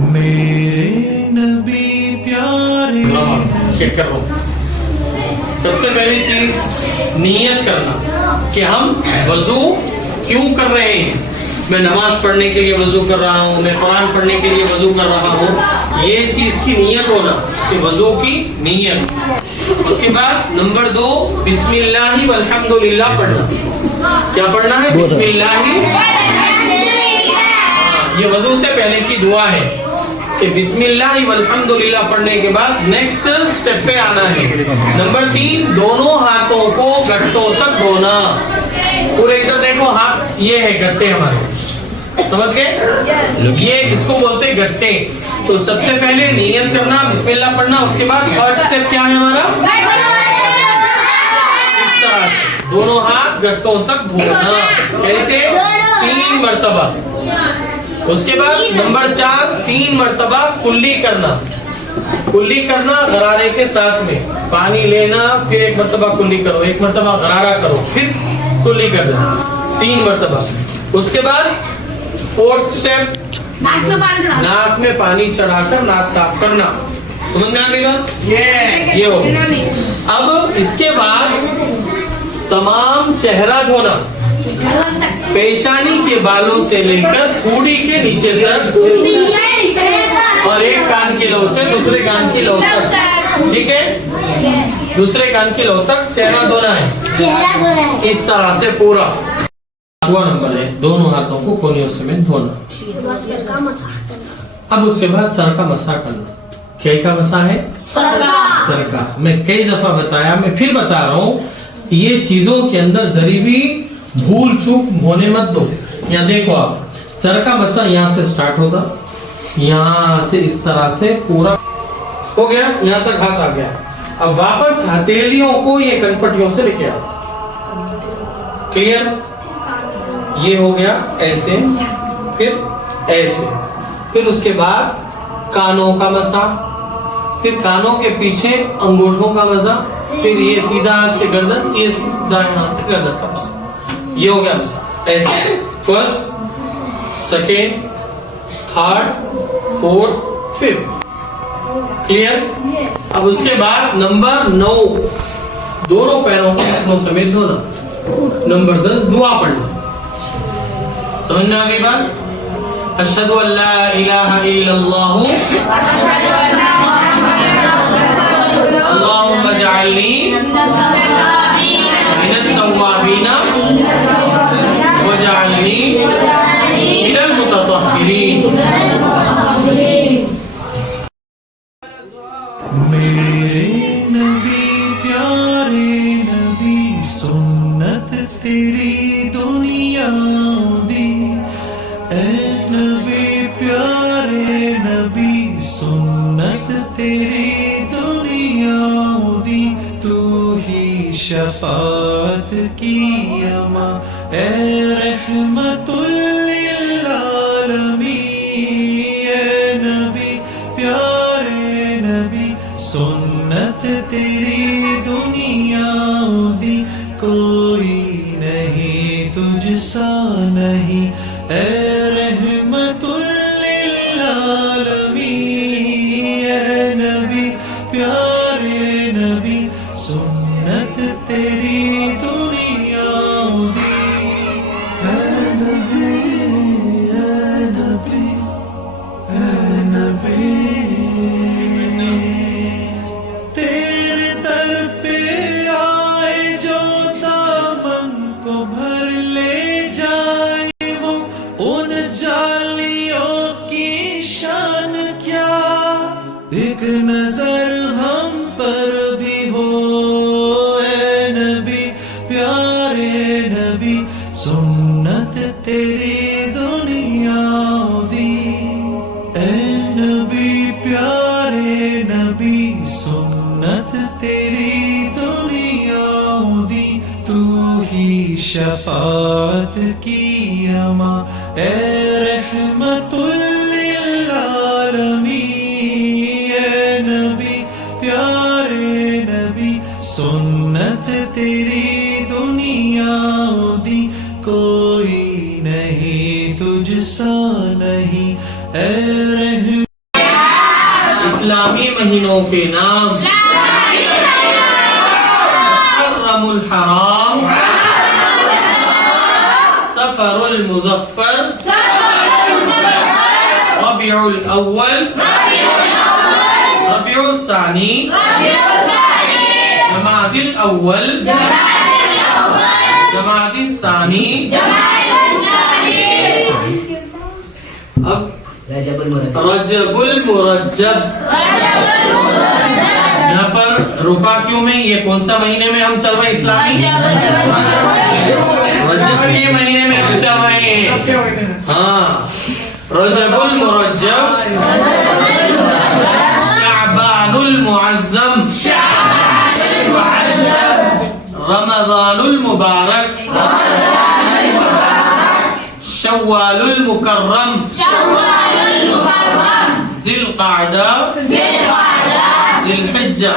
मेरे नबी प्यारे। चेक कर लो। सबसे पहली चीज नियत करना कि हम वजू क्यों कर रहे हैं। मैं नमाज पढ़ने के लिए वजू कर रहा हूँ, मैं कुरान पढ़ने के लिए वजू कर रहा हूँ, ये चीज की नियत होना कि वजू की नियत। उसके बाद नंबर 2 बिस्मिल्लाहि वल्हम्दुलिल्लाह पढ़ना। क्या पढ़ना है? बिस्मिल्लाहि। ये वजू से पहले की दुआ है कि बिस्मिल्लाहि वल्हम्दुलिल्लाह पढ़ने के बाद नेक्स्ट स्टेप पे आना है। नंबर 3 दोनों हाथों को गट्टों तक धोना। पूरे इधर देखो, हाथ ये है गट्टे हमारे, समझ गए? ये इसको बोलते हैं गट्टे। तो सबसे पहले नियत करना, बिस्मिल्लाह पढ़ना। उसके बाद थर्ड स्टेप क्या है हमारा? इस तरह से दोनों हाथ गट्टों तक धोना। कैसे? 3 मरतबा। उसके बाद नंबर 4 3 मरतबा कुल्ली करना। कुल्ली करना गरारे के साथ में, पानी लेना, फिर 1 मरतबा कुल्ली करो, 1 मरतबा गरारा करो, फिर कुल्ली कर देना 3 मरतबा। उसके बाद 4th स्टेप नाक में पानी चढ़ाकर नाक साफ करना। समझ में आ गई बात? ये हो। अब इसके बाद तमाम चेहरा धोना, पेशानी के बालों से लेकर थूड़ी के नीचे तक, और एक कान की लौ से दूसरे कान की लौ तक। ठीक है? दूसरे कान की लौ तक चेहरा धोना है। इस तरह से पूरा 8वां नंबर है, दोनों हाथों को कोनियों समेत धोना। अब उसके बाद सर का मसा करना। क्या का मसा है? सर का। मैं कई दफा बताया, मैं फिर बता रहा हूँ, ये चीजों के अंदर जरी भी भूल चूक होने मत दो। यहाँ देखो आप, सर का मसा यहाँ से स्टार्ट होगा, यहाँ से इस तरह से पूरा हो गया, यहाँ तक हाथ आ गया। अब वापस हथेलियों को ये कनपटियों से लेके आओ। क्लियर? ये हो गया ऐसे, फिर ऐसे, फिर उसके बाद कानों का मसा, फिर कानों के पीछे अंगूठों का मसा, फिर ये सीधा हाथ से गर्दन, ये सीधा हाथ से गर्दन का मसा। ये हो गया मसा ऐसे। First, second, third, fourth, fifth. Clear? अब उसके बाद नंबर 9 दोनों पैरों को हाथों समेत धोना। नंबर 10 दुआ पढ़ना। समझ में आ गई बात? अशहदु अल्ला इलाहा इल्लल्लाहु अल्लाहुम्मा जअलनी मिनत तव्वाबीना वजअलनी मिनल मुततहहिरीन। मेरे नबी प्यारे नबी, सुन्नत तेरी दुनिया दी। ऐ नबी प्यारे नबी, सुन्नत तेरी दुनिया दी। तू ही शफाअत की अमा, ऐ रहमतुल लिल आलमीन। ऐ नबी प्यारे नबी, सुन्नत तेरी दुनिया दी। कोई नहीं तुझसा नहीं, ऐ रहमतुल लिल आलमीन। ऐ नबी प्यारे नबी, सुन्नत तेरी दुनिया दी। ऐ नबी, ऐ नबी, ऐ नबी, तेरे दर पे आए जो दामन को भर ले जाए, वो उन जालियों की शान क्या। एक नजर हम पर भी हो, ऐ नबी प्यारे नबी, सुन्नत तेरी दुनिया दी। ऐ नबी प्यारे नबी, सुन्नत तेरी दुनिया दी। तू ही शफाअत की अमा, ऐ रहमतुल लिल आलमीन। ऐ नबी प्यारे नबी, सुन्नत तेरी दुनिया दी। कोई नहीं तुझसा नहीं, ऐ اسلامی مہینوں کے نام محرم الحرام، سفر المظفر، ربیع الاول، ربیع الثانی، جمادی الاول، جمادی الثانی، اب رجب المرجب. یہاں پر رکا کیوں میں؟ یہ کون سا مہینے میں ہم چل رہے ہیں اسلامی؟ رجب کے مہینے میں ہم چل رہے ہیں. ہاں، رجب المرجب، شعبان المعظم، رمضان المبارک، شوال المکرم، ذی القعدہ، ذی الحجہ.